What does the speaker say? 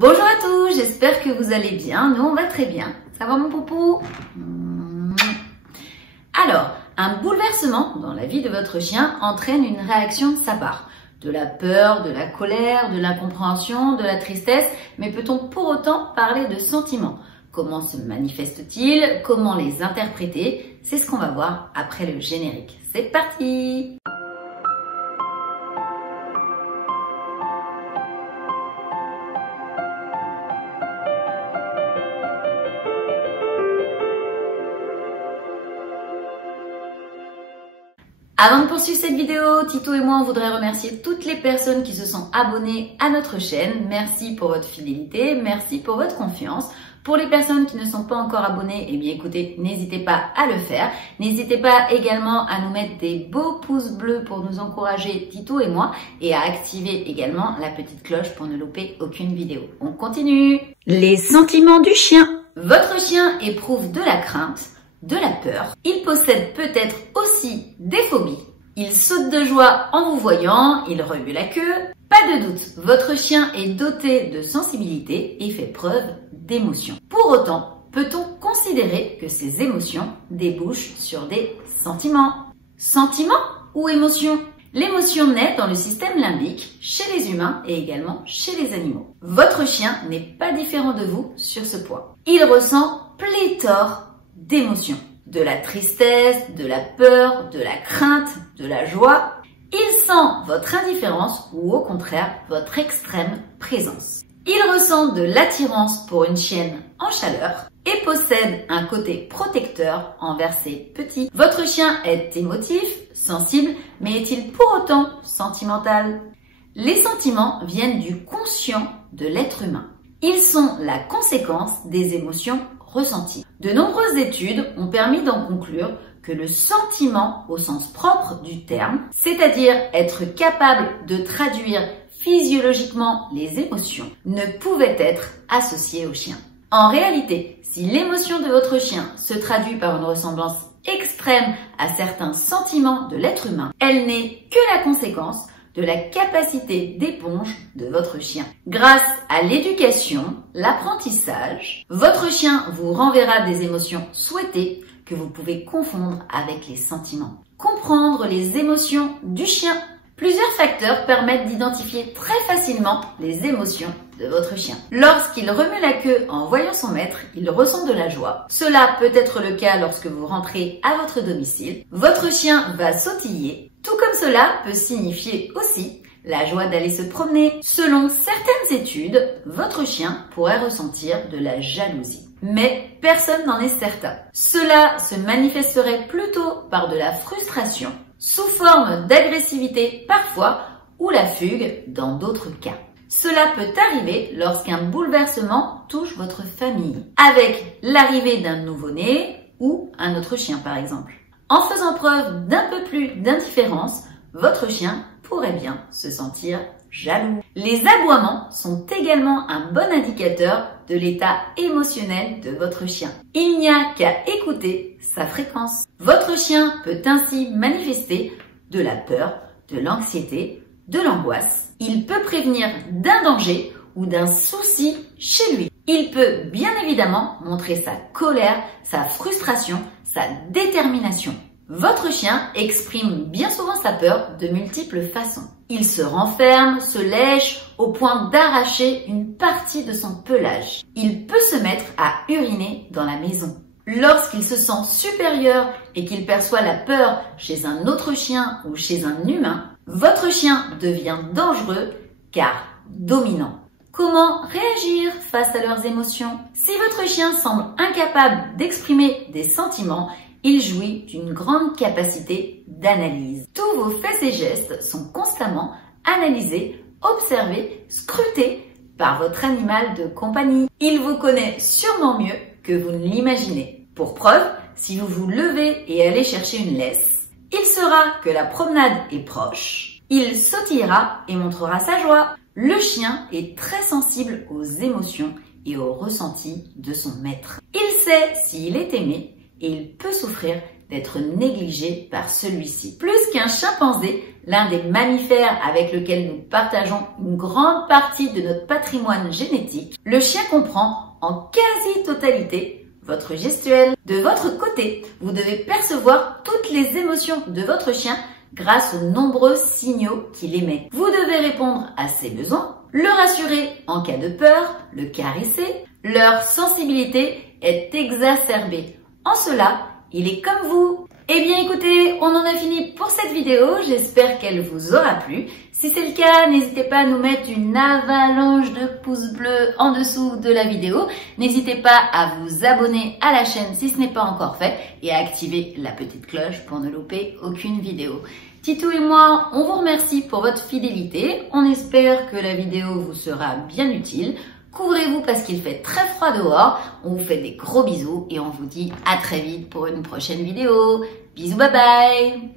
Bonjour à tous, j'espère que vous allez bien. Nous, on va très bien. Ça va mon poupou? Alors, un bouleversement dans la vie de votre chien entraîne une réaction de sa part. De la peur, de la colère, de l'incompréhension, de la tristesse, mais peut-on pour autant parler de sentiments? Comment se manifestent-ils? Comment les interpréter? C'est ce qu'on va voir après le générique. C'est parti! Avant de poursuivre cette vidéo, Tito et moi, on voudrait remercier toutes les personnes qui se sont abonnées à notre chaîne. Merci pour votre fidélité, merci pour votre confiance. Pour les personnes qui ne sont pas encore abonnées, eh bien écoutez, n'hésitez pas à le faire. N'hésitez pas également à nous mettre des beaux pouces bleus pour nous encourager, Tito et moi, et à activer également la petite cloche pour ne louper aucune vidéo. On continue. Les sentiments du chien. Votre chien éprouve de la crainte, de la peur. Il possède peut-être aussi des phobies. Il saute de joie en vous voyant, il remue la queue. Pas de doute, votre chien est doté de sensibilité et fait preuve d'émotion. Pour autant, peut-on considérer que ces émotions débouchent sur des sentiments? Sentiments ou émotions? L'émotion naît dans le système limbique, chez les humains et également chez les animaux. Votre chien n'est pas différent de vous sur ce point. Il ressent pléthore d'émotions. De la tristesse, de la peur, de la crainte, de la joie. Il sent votre indifférence ou au contraire votre extrême présence. Il ressent de l'attirance pour une chienne en chaleur et possède un côté protecteur envers ses petits. Votre chien est émotif, sensible, mais est-il pour autant sentimental? Les sentiments viennent du conscient de l'être humain. Ils sont la conséquence des émotions ressenties. De nombreuses études ont permis d'en conclure que le sentiment au sens propre du terme, c'est-à-dire être capable de traduire physiologiquement les émotions, ne pouvait être associé au chien. En réalité, si l'émotion de votre chien se traduit par une ressemblance extrême à certains sentiments de l'être humain, elle n'est que la conséquence de la capacité d'éponge de votre chien. Grâce à l'éducation, l'apprentissage, votre chien vous renverra des émotions souhaitées que vous pouvez confondre avec les sentiments. Comprendre les émotions du chien. Plusieurs facteurs permettent d'identifier très facilement les émotions de votre chien. Lorsqu'il remue la queue en voyant son maître, il ressent de la joie. Cela peut être le cas lorsque vous rentrez à votre domicile. Votre chien va sautiller. Tout comme cela peut signifier aussi la joie d'aller se promener. Selon certaines études, votre chien pourrait ressentir de la jalousie. Mais personne n'en est certain. Cela se manifesterait plutôt par de la frustration, sous forme d'agressivité parfois, ou la fugue dans d'autres cas. Cela peut arriver lorsqu'un bouleversement touche votre famille, avec l'arrivée d'un nouveau-né ou un autre chien par exemple. En faisant preuve d'un peu plus d'indifférence, votre chien pourrait bien se sentir jaloux. Les aboiements sont également un bon indicateur de l'état émotionnel de votre chien. Il n'y a qu'à écouter sa fréquence. Votre chien peut ainsi manifester de la peur, de l'anxiété, de l'angoisse. Il peut prévenir d'un danger ou d'un souci chez lui. Il peut bien évidemment montrer sa colère, sa frustration, sa détermination. Votre chien exprime bien souvent sa peur de multiples façons. Il se renferme, se lèche au point d'arracher une partie de son pelage. Il peut se mettre à uriner dans la maison. Lorsqu'il se sent supérieur et qu'il perçoit la peur chez un autre chien ou chez un humain, votre chien devient dangereux car dominant. Comment réagir face à leurs émotions? Si votre chien semble incapable d'exprimer des sentiments, il jouit d'une grande capacité d'analyse. Tous vos faits et gestes sont constamment analysés, observés, scrutés par votre animal de compagnie. Il vous connaît sûrement mieux que vous ne l'imaginez. Pour preuve, si vous vous levez et allez chercher une laisse, il saura que la promenade est proche. Il sautillera et montrera sa joie. Le chien est très sensible aux émotions et aux ressentis de son maître. Il sait s'il est aimé et il peut souffrir d'être négligé par celui-ci. Plus qu'un chimpanzé, l'un des mammifères avec lequel nous partageons une grande partie de notre patrimoine génétique, le chien comprend en quasi-totalité votre gestuelle. De votre côté, vous devez percevoir toutes les émotions de votre chien grâce aux nombreux signaux qu'il émet. Vous devez répondre à ses besoins, le rassurer en cas de peur, le caresser. Leur sensibilité est exacerbée. En cela, il est comme vous. Eh bien écoutez, on en a fini pour cette vidéo, j'espère qu'elle vous aura plu. Si c'est le cas, n'hésitez pas à nous mettre une avalanche de pouces bleus en dessous de la vidéo. N'hésitez pas à vous abonner à la chaîne si ce n'est pas encore fait et à activer la petite cloche pour ne louper aucune vidéo. Titou et moi, on vous remercie pour votre fidélité. On espère que la vidéo vous sera bien utile. Couvrez-vous parce qu'il fait très froid dehors. On vous fait des gros bisous et on vous dit à très vite pour une prochaine vidéo. Bisous, bye bye.